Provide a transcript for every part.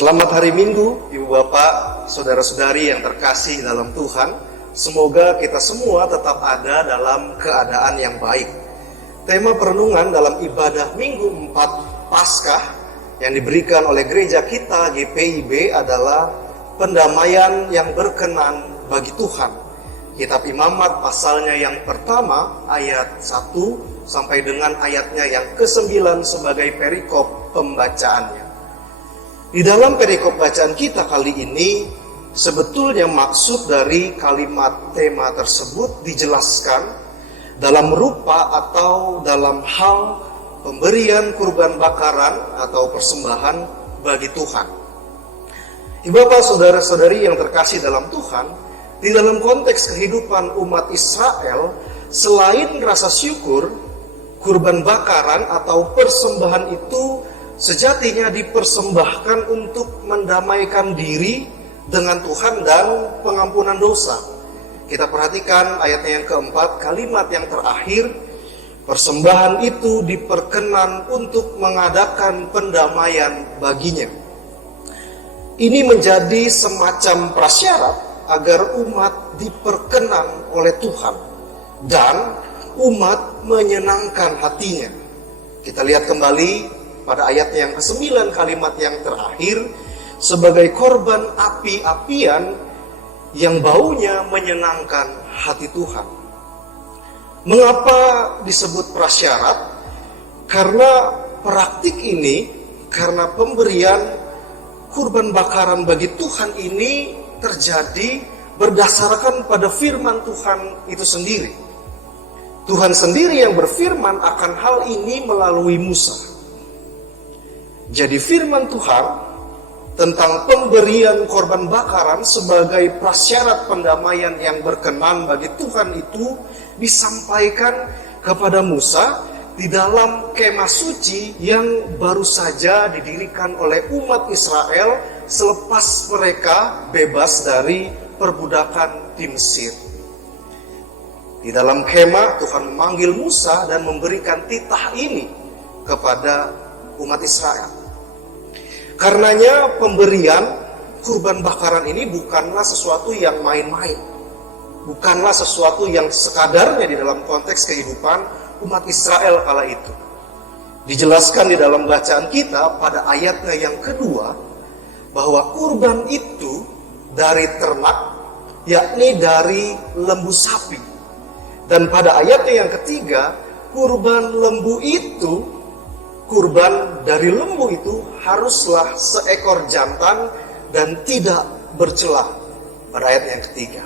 Selamat hari Minggu, Ibu Bapak, Saudara-saudari yang terkasih dalam Tuhan. Semoga kita semua tetap ada dalam keadaan yang baik. Tema perenungan dalam ibadah Minggu 4 Paskah yang diberikan oleh gereja kita GPIB adalah pendamaian yang berkenan bagi Tuhan. Kitab Imamat pasalnya yang pertama ayat 1 sampai dengan ayatnya yang ke-9 sebagai perikop pembacaannya. Di dalam perikop bacaan kita kali ini, sebetulnya maksud dari kalimat tema tersebut dijelaskan dalam rupa atau dalam hal pemberian kurban bakaran atau persembahan bagi Tuhan. Ibu bapak saudara-saudari yang terkasih dalam Tuhan, di dalam konteks kehidupan umat Israel, selain rasa syukur, kurban bakaran atau persembahan itu sejatinya dipersembahkan untuk mendamaikan diri dengan Tuhan dan pengampunan dosa. Kita perhatikan ayatnya yang keempat, kalimat yang terakhir, persembahan itu diperkenan untuk mengadakan pendamaian baginya. Ini menjadi semacam prasyarat agar umat diperkenan oleh Tuhan dan umat menyenangkan hatinya. Kita lihat kembali pada ayat yang ke-9 kalimat yang terakhir, sebagai korban api-apian yang baunya menyenangkan hati Tuhan. Mengapa disebut prasyarat? Karena praktik ini, karena pemberian kurban bakaran bagi Tuhan ini terjadi berdasarkan pada firman Tuhan itu sendiri. Tuhan sendiri yang berfirman akan hal ini melalui Musa. Jadi firman Tuhan tentang pemberian korban bakaran sebagai prasyarat pendamaian yang berkenan bagi Tuhan itu disampaikan kepada Musa di dalam kemah suci yang baru saja didirikan oleh umat Israel selepas mereka bebas dari perbudakan di Mesir. Di dalam kemah Tuhan memanggil Musa dan memberikan titah ini kepada umat Israel. Karenanya pemberian kurban bakaran ini bukanlah sesuatu yang main-main. Bukanlah sesuatu yang sekadarnya di dalam konteks kehidupan umat Israel kala itu. Dijelaskan di dalam bacaan kita pada ayatnya yang kedua, bahwa kurban itu dari ternak, yakni dari lembu sapi. Dan pada ayatnya yang ketiga, kurban dari lembu itu haruslah seekor jantan dan tidak bercela. Pada ayat yang ketiga.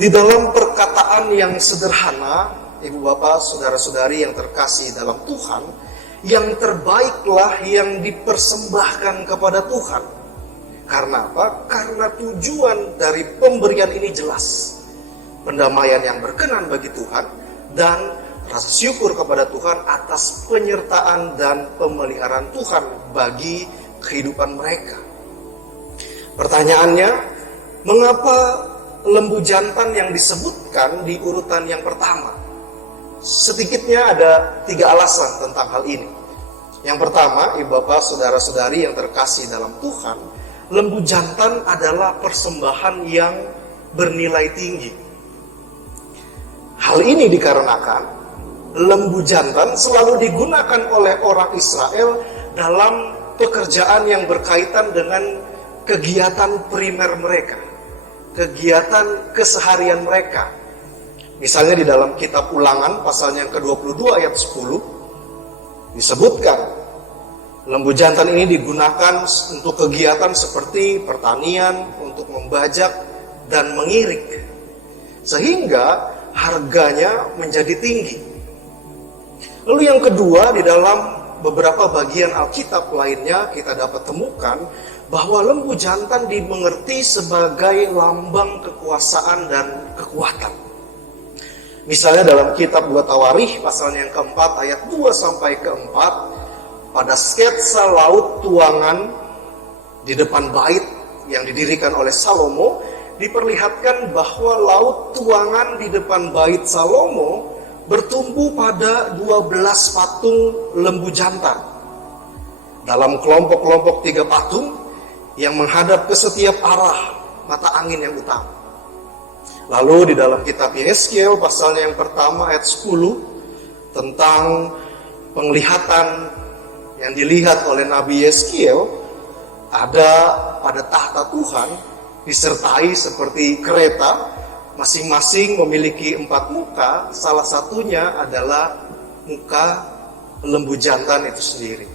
Di dalam perkataan yang sederhana, ibu bapak, saudara-saudari yang terkasih dalam Tuhan, yang terbaiklah yang dipersembahkan kepada Tuhan. Karena apa? Karena tujuan dari pemberian ini jelas. Pendamaian yang berkenan bagi Tuhan dan rasa syukur kepada Tuhan atas penyertaan dan pemeliharaan Tuhan bagi kehidupan mereka. Pertanyaannya, mengapa lembu jantan yang disebutkan di urutan yang pertama? Sedikitnya ada 3 alasan tentang hal ini. Yang pertama, ibu bapak, saudara-saudari yang terkasih dalam Tuhan, lembu jantan adalah persembahan yang bernilai tinggi. Hal ini dikarenakan lembu jantan selalu digunakan oleh orang Israel dalam pekerjaan yang berkaitan dengan kegiatan primer mereka, kegiatan keseharian mereka. Misalnya di dalam kitab Ulangan pasalnya yang ke-22 ayat 10 disebutkan lembu jantan ini digunakan untuk kegiatan seperti pertanian, untuk membajak dan mengirik, sehingga harganya menjadi tinggi. Lalu yang kedua, di dalam beberapa bagian Alkitab lainnya kita dapat temukan bahwa lembu jantan dimengerti sebagai lambang kekuasaan dan kekuatan. Misalnya dalam kitab 2 Tawarikh pasalnya yang keempat ayat 2 sampai ke-4, pada sketsa laut tuangan di depan bait yang didirikan oleh Salomo, diperlihatkan bahwa laut tuangan di depan bait Salomo bertumbuh pada 12 patung lembu jantan. dalam kelompok-kelompok 3 patung yang menghadap ke setiap arah mata angin yang utama. Lalu di dalam kitab Yeskiel pasalnya yang pertama ayat 10 tentang penglihatan yang dilihat oleh Nabi Yeskiel, ada pada tahta Tuhan disertai seperti kereta, masing-masing memiliki 4 muka, salah satunya adalah muka lembu jantan itu sendiri.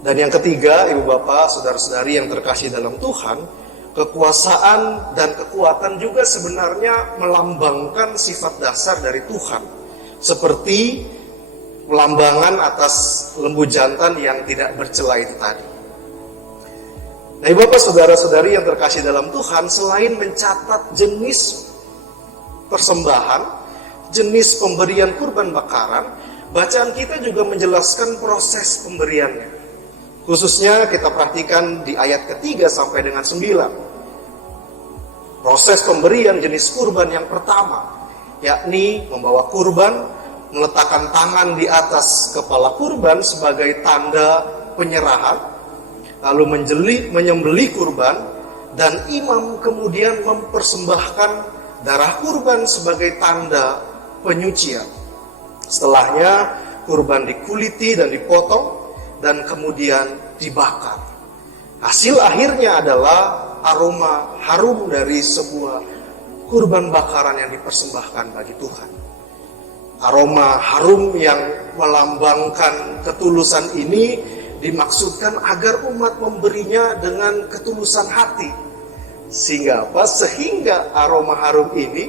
Dan yang ketiga, ibu bapak, saudara-saudari yang terkasih dalam Tuhan, kekuasaan dan kekuatan juga sebenarnya melambangkan sifat dasar dari Tuhan, seperti pelambangan atas lembu jantan yang tidak bercela itu tadi. Nah, ibu bapak, saudara-saudari yang terkasih dalam Tuhan, selain mencatat jenis persembahan, jenis pemberian kurban bakaran, bacaan kita juga menjelaskan proses pemberiannya. Khususnya kita perhatikan di ayat ketiga sampai dengan 9. Proses pemberian jenis kurban yang pertama, yakni membawa kurban, meletakkan tangan di atas kepala kurban sebagai tanda penyerahan, lalu menyembelih kurban, dan imam kemudian mempersembahkan darah kurban sebagai tanda penyucian. Setelahnya kurban dikuliti dan dipotong dan kemudian dibakar. Hasil akhirnya adalah aroma harum dari sebuah kurban bakaran yang dipersembahkan bagi Tuhan. Aroma harum yang melambangkan ketulusan ini dimaksudkan agar umat memberinya dengan ketulusan hati. Sehingga apa? Sehingga aroma harum ini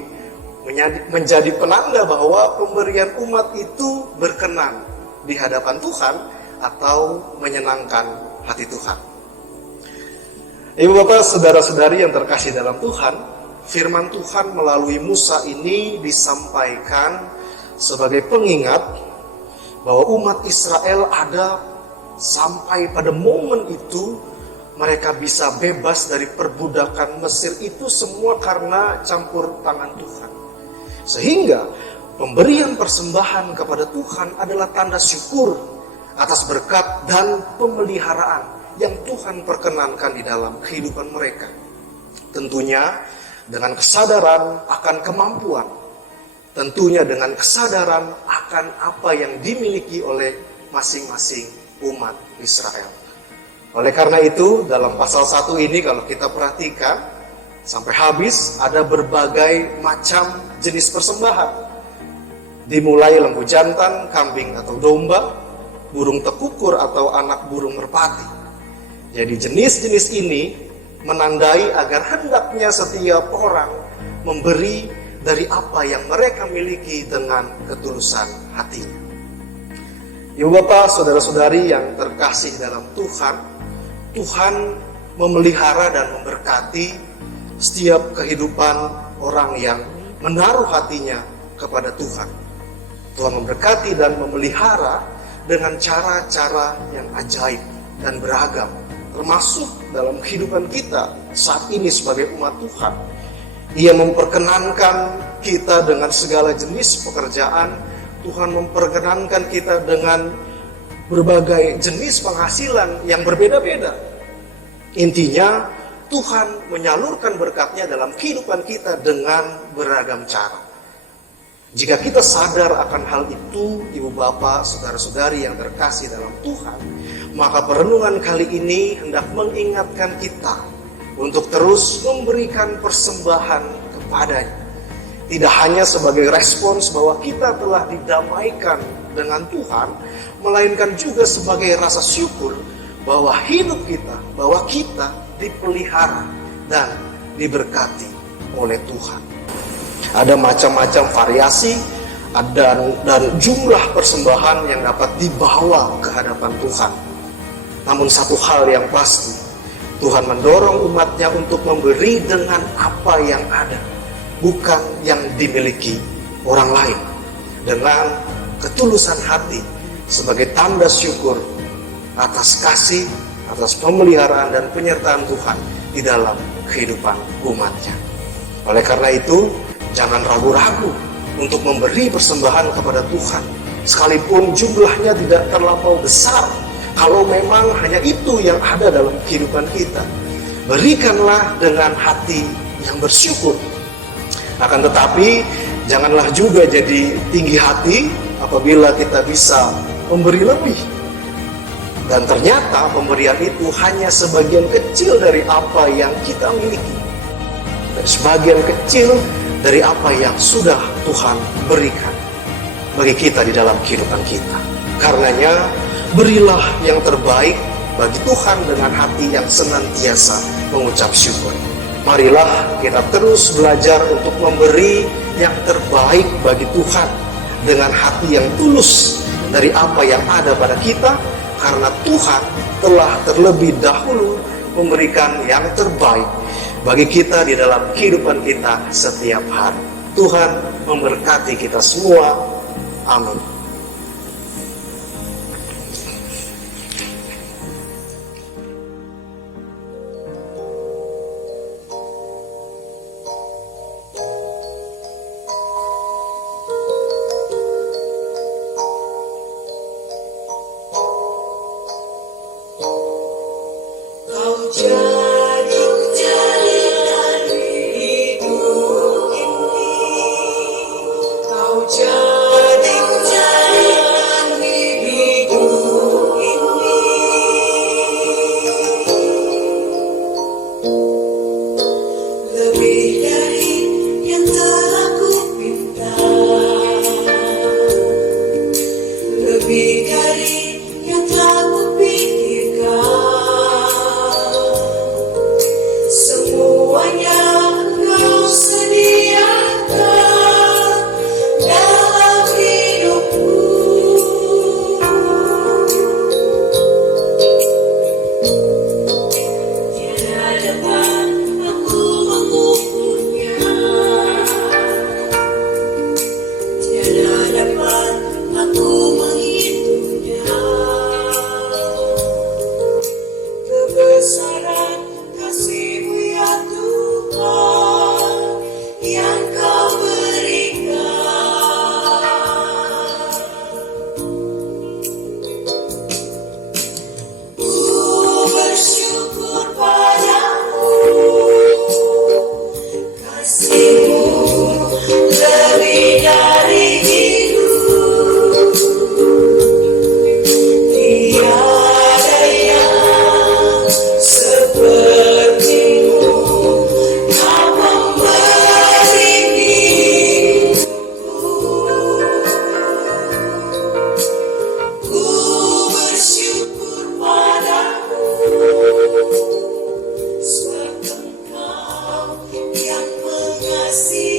menjadi penanda bahwa pemberian umat itu berkenan di hadapan Tuhan atau menyenangkan hati Tuhan. Ibu bapak, saudara-saudari yang terkasih dalam Tuhan, firman Tuhan melalui Musa ini disampaikan sebagai pengingat bahwa umat Israel ada sampai pada momen itu mereka bisa bebas dari perbudakan Mesir itu semua karena campur tangan Tuhan. Sehingga pemberian persembahan kepada Tuhan adalah tanda syukur atas berkat dan pemeliharaan yang Tuhan perkenankan di dalam kehidupan mereka. Tentunya dengan kesadaran akan kemampuan, tentunya dengan kesadaran akan apa yang dimiliki oleh masing-masing umat Israel. Oleh karena itu, dalam pasal 1 ini kalau kita perhatikan sampai habis, ada berbagai macam jenis persembahan. Dimulai lembu jantan, kambing atau domba, burung tekukur atau anak burung merpati. Jadi jenis-jenis ini menandai agar hendaknya setiap orang memberi dari apa yang mereka miliki dengan ketulusan hati. Ibu bapak, saudara-saudari yang terkasih dalam Tuhan, Tuhan memelihara dan memberkati setiap kehidupan orang yang menaruh hatinya kepada Tuhan. Tuhan memberkati dan memelihara dengan cara-cara yang ajaib dan beragam, termasuk dalam kehidupan kita saat ini sebagai umat Tuhan. Ia memperkenankan kita dengan segala jenis pekerjaan. Tuhan memperkenankan kita dengan berbagai jenis penghasilan yang berbeda-beda. Intinya, Tuhan menyalurkan berkatnya dalam kehidupan kita dengan beragam cara. Jika kita sadar akan hal itu, ibu bapak, saudara-saudari yang terkasih dalam Tuhan, maka perenungan kali ini hendak mengingatkan kita untuk terus memberikan persembahan kepadanya. Tidak hanya sebagai respons bahwa kita telah didamaikan dengan Tuhan, melainkan juga sebagai rasa syukur bahwa hidup kita, bahwa kita dipelihara dan diberkati oleh Tuhan. Ada macam-macam variasi dan jumlah persembahan yang dapat dibawa ke hadapan Tuhan. Namun satu hal yang pasti, Tuhan mendorong umatnya untuk memberi dengan apa yang ada, bukan yang dimiliki orang lain. Dengan ketulusan hati sebagai tanda syukur atas kasih, atas pemeliharaan dan penyertaan Tuhan di dalam kehidupan umatnya. Oleh karena itu, jangan ragu-ragu untuk memberi persembahan kepada Tuhan. Sekalipun jumlahnya tidak terlampau besar, Kalau memang hanya itu yang ada dalam kehidupan kita, berikanlah dengan hati yang bersyukur. Akan tetapi, janganlah juga jadi tinggi hati apabila kita bisa memberi lebih. Dan ternyata pemberian itu hanya sebagian kecil dari apa yang kita miliki. Dan sebagian kecil dari apa yang sudah Tuhan berikan bagi kita di dalam kehidupan kita. Karenanya, berilah yang terbaik bagi Tuhan dengan hati yang senantiasa mengucap syukur. Marilah kita terus belajar untuk memberi yang terbaik bagi Tuhan dengan hati yang tulus dari apa yang ada pada kita, karena Tuhan telah terlebih dahulu memberikan yang terbaik bagi kita di dalam kehidupan kita setiap hari. Tuhan memberkati kita semua. Amin. Yang mengasihi